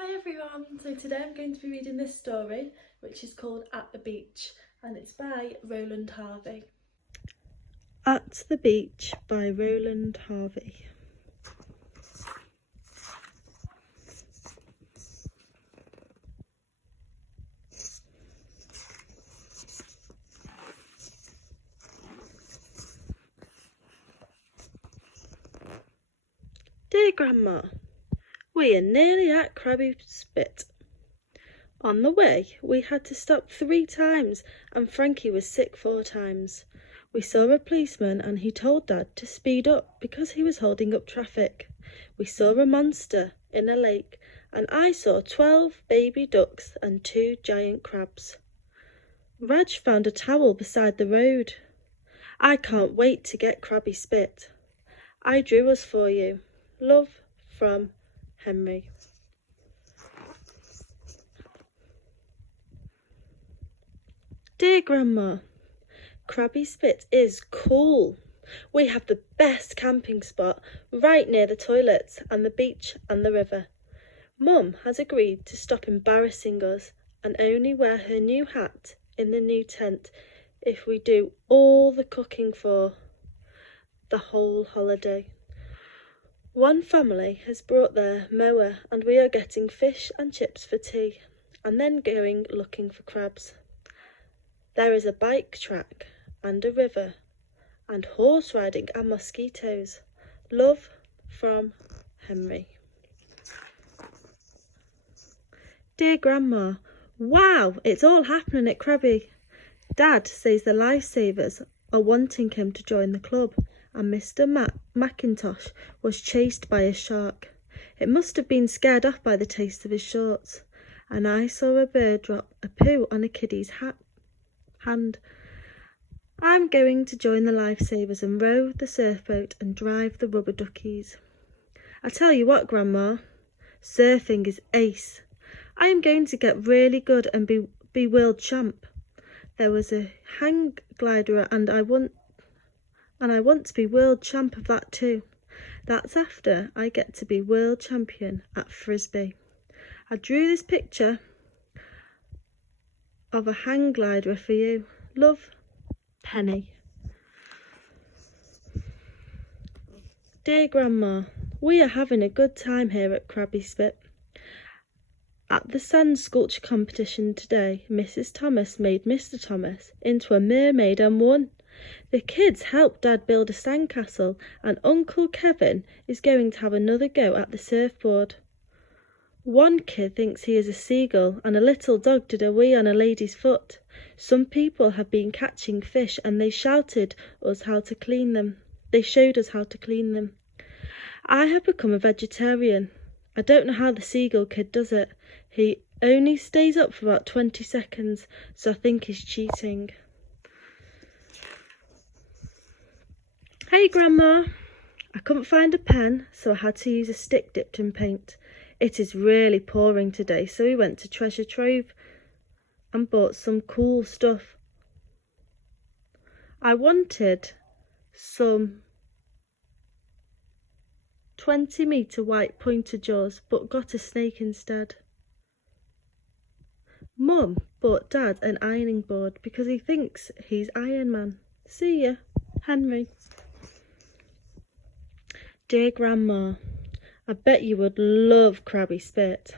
Hi everyone, so today I'm going to be reading this story which is called At the Beach and it's by Roland Harvey. At the Beach by Roland Harvey. Dear Grandma, we are nearly at Krabby Spit. On the way, we had to stop 3 times and Frankie was sick 4 times. We saw a policeman and he told Dad to speed up because he was holding up traffic. We saw a monster in a lake and I saw 12 baby ducks and 2 giant crabs. Raj found a towel beside the road. I can't wait to get Krabby Spit. I drew us for you. Love, from Henry. Dear Grandma, Krabby Spit is cool. We have the best camping spot right near the toilets and the beach and the river. Mum has agreed to stop embarrassing us and only wear her new hat in the new tent if we do all the cooking for the whole holiday. One family has brought their mower and we are getting fish and chips for tea and then going looking for crabs. There is a bike track and a river and horse riding and mosquitoes. Love, from Henry. Dear Grandma, wow, it's all happening at Krabby. Dad says the lifesavers are wanting him to join the club and Mr. Mackintosh was chased by a shark. It must have been scared off by the taste of his shorts. And I saw a bird drop a poo on a kiddie's hand. I'm going to join the lifesavers and row the surfboat and drive the rubber duckies. I tell you what, Grandma, surfing is ace. I am going to get really good and be world champ. There was a hang glider and I want to be world champ of that too. That's after I get to be world champion at Frisbee. I drew this picture of a hang glider for you. Love, Penny. Dear Grandma, we are having a good time here at Krabby Spit. At the sand sculpture competition today, Mrs. Thomas made Mr. Thomas into a mermaid and won. The kids helped Dad build a sandcastle and Uncle Kevin is going to have another go at the surfboard. One kid thinks he is a seagull and a little dog did a wee on a lady's foot. Some people have been catching fish and they showed us how to clean them. I have become a vegetarian. I don't know how the seagull kid does it. He only stays up for about 20 seconds, so I think he's cheating. Hey Grandma, I couldn't find a pen, so I had to use a stick dipped in paint. It is really pouring today, so we went to Treasure Trove and bought some cool stuff. I wanted some 20-meter white pointer jaws, but got a snake instead. Mum bought Dad an ironing board because he thinks he's Iron Man. See ya, Henry. Dear Grandma, I bet you would love Krabby Spit.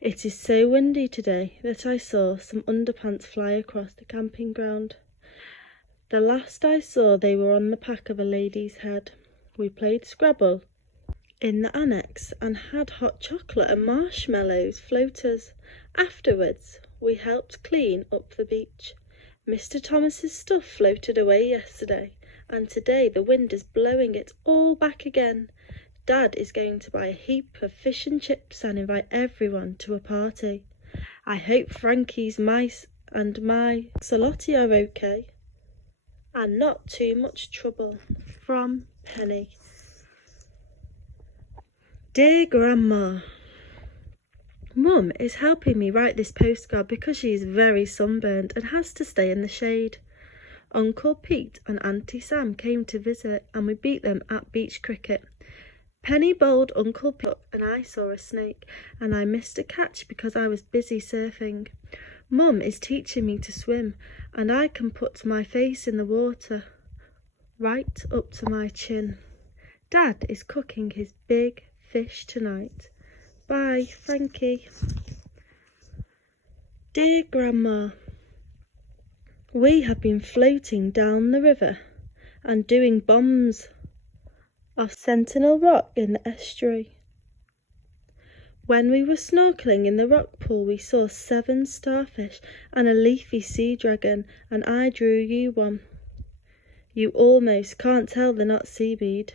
It is so windy today that I saw some underpants fly across the camping ground. The last I saw they were on the back of a lady's head. We played Scrabble in the annex and had hot chocolate and marshmallows floaters. Afterwards, we helped clean up the beach. Mr. Thomas's stuff floated away yesterday, and today the wind is blowing it all back again. Dad is going to buy a heap of fish and chips and invite everyone to a party. I hope Frankie's mice and my Axolotl are okay and not too much trouble. From Penny. Dear Grandma, Mum is helping me write this postcard because she is very sunburned and has to stay in the shade. Uncle Pete and Auntie Sam came to visit and we beat them at beach cricket. Penny bowled Uncle Pete and I saw a snake, and I missed a catch because I was busy surfing. Mum is teaching me to swim, and I can put my face in the water right up to my chin. Dad is cooking his big fish tonight. Bye, Frankie. Dear Grandma, we have been floating down the river and doing bombs off Sentinel Rock in the estuary. When we were snorkeling in the rock pool, we saw 7 starfish and a leafy sea dragon, and I drew you one. You almost can't tell they're not seaweed.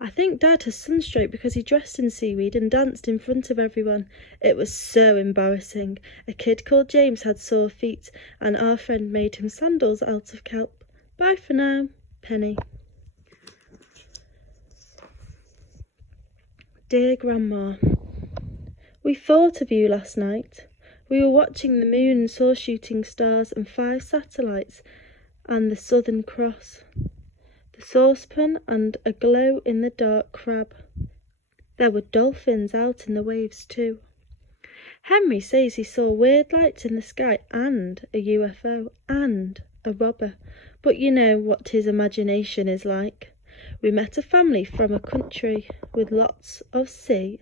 I think Dad has sunstroke because he dressed in seaweed and danced in front of everyone. It was so embarrassing. A kid called James had sore feet, and our friend made him sandals out of kelp. Bye for now, Penny. Dear Grandma, we thought of you last night. We were watching the moon and saw shooting stars and 5 satellites and the Southern Cross, the saucepan and a glow-in-the-dark crab. There were dolphins out in the waves too. Henry says he saw weird lights in the sky and a UFO and a robber, but you know what his imagination is like. We met a family from a country with lots of sand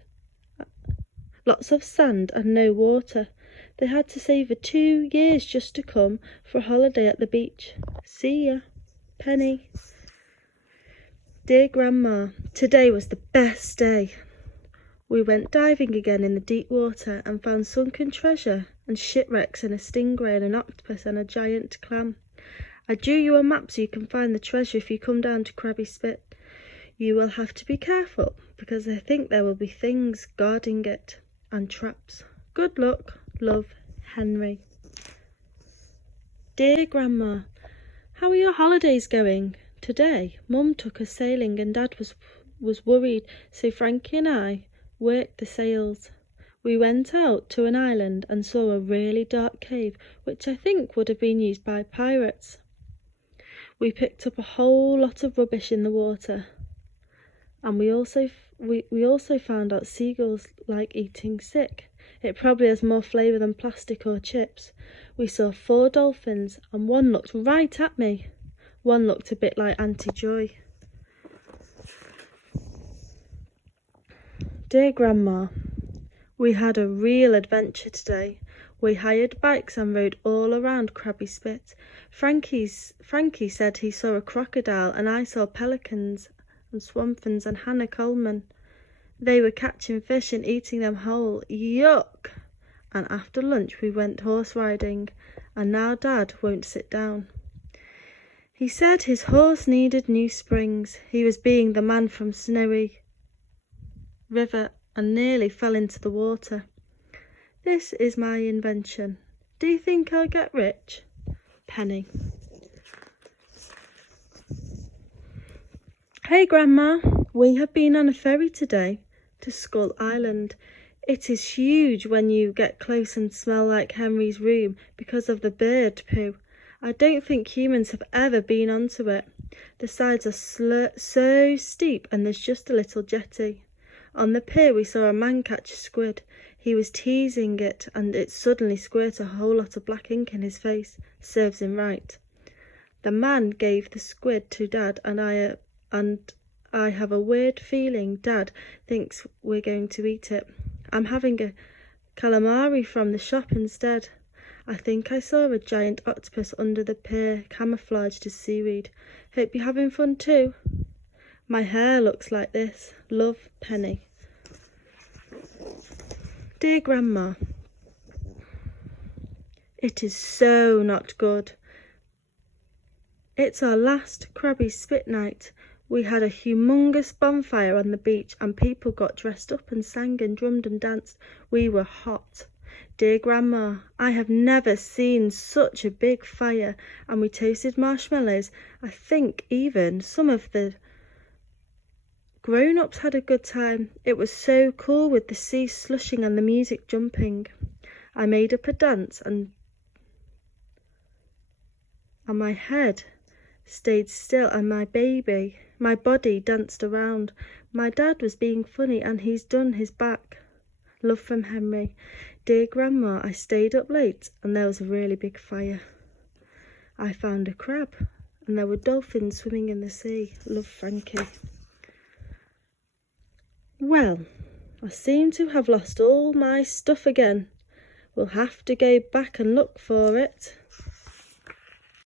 and no water. They had to save for 2 years just to come for a holiday at the beach. See ya, Penny. Dear Grandma, today was the best day. We went diving again in the deep water and found sunken treasure and shipwrecks and a stingray and an octopus and a giant clam. I drew you a map so you can find the treasure if you come down to Krabby Spit. You will have to be careful because I think there will be things guarding it and traps. Good luck. Love, Henry. Dear Grandma, how are your holidays going? Today, Mum took us sailing and Dad was worried, so Frankie and I worked the sails. We went out to an island and saw a really dark cave, which I think would have been used by pirates. We picked up a whole lot of rubbish in the water, and we also found out seagulls like eating sick. It probably has more flavour than plastic or chips. We saw 4 dolphins, and one looked right at me. One looked a bit like Auntie Joy. Dear Grandma, we had a real adventure today. We hired bikes and rode all around Krabby Spit. Frankie said he saw a crocodile, and I saw pelicans and swampins and Hannah Coleman. They were catching fish and eating them whole. Yuck! And after lunch we went horse riding, and now Dad won't sit down. He said his horse needed new springs. He was being the man from Snowy River and nearly fell into the water. This is my invention. Do you think I'll get rich? Penny. Hey Grandma, we have been on a ferry today to Skull Island. It is huge when you get close and smell like Henry's room because of the bird poo. I don't think humans have ever been onto it. The sides are so steep and there's just a little jetty. On the pier we saw a man catch a squid. He was teasing it and it suddenly squirted a whole lot of black ink in his face. Serves him right. The man gave the squid to Dad and I have a weird feeling Dad thinks we're going to eat it. I'm having a calamari from the shop instead. I think I saw a giant octopus under the pier, camouflaged as seaweed. Hope you're having fun too. My hair looks like this. Love, Penny. Dear Grandma, it is so not good. It's our last Krabby Spit night. We had a humongous bonfire on the beach and people got dressed up and sang and drummed and danced. We were hot. Dear Grandma, I have never seen such a big fire, and we toasted marshmallows. I think even some of the grown-ups had a good time. It was so cool with the sea slushing and the music jumping. I made up a dance and my head stayed still and my baby My body danced around. My dad was being funny and he's done his back. Love from Henry. Dear Grandma, I stayed up late and there was a really big fire. I found a crab and there were dolphins swimming in the sea. Love, Frankie. Well, I seem to have lost all my stuff again. We'll have to go back and look for it.